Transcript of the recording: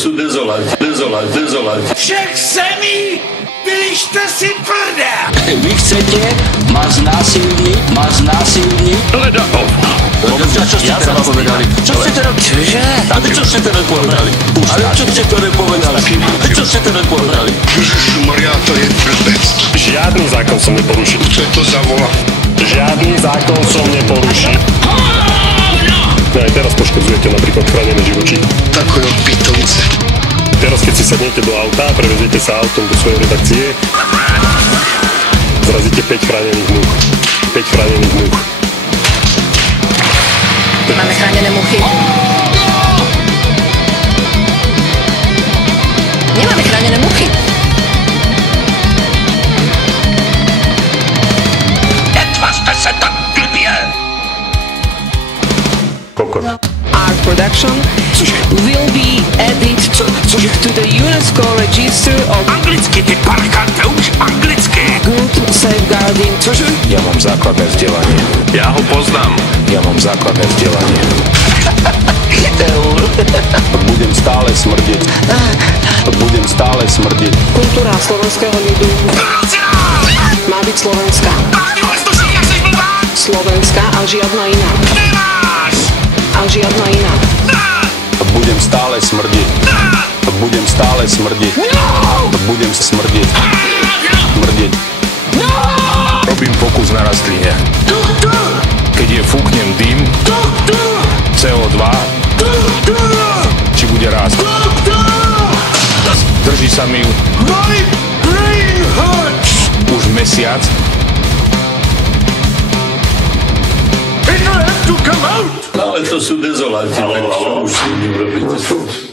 Sú dezoláti. Všech semí, vylište si prdel! Vy chcete ma znásilniť? Leda hovno. Čo ste teraz povedali? Čo ste teraz... Čože? Čo ste teraz povedali? Ale čo ste teraz povedali? Čo ste teraz povedali? Ježišmaria, to je blbec. Žiadny zákon som neporušil. Čo je to za vola? Žiadny zákon som neporušil. No aj teraz poškodzujete napríklad chránené živočíchy. Takové pitomce. Teraz keď si sadnete do auta, preveziete sa autom do svojej redakcie, zrazíte 5 chránených múch. 5 chránených múch. Máme chránené muchy. Nemáme chránené muchy. Netvařte se tak blbě! Kokot. Our production will be added to the UNESCO register of Anglicky, ty parkante, už anglicky! good safeguarding. Cože? Ja mám základné vzdelanie. Ja ho poznám. Ja mám základné vzdelanie. Budem stále smrdiť. Kultúra slovenského ľudu má byť slovenská. Slovenská a žiadna iná. A žiadna iná. Budem stále smrdiť. Smrdiť. Robím pokus na rastline. Keď je fúknem dym, CO2, či bude rásť. Drží sa mi už mesiac. Ale to sú dezoláti, tak čo už s nimi robíte?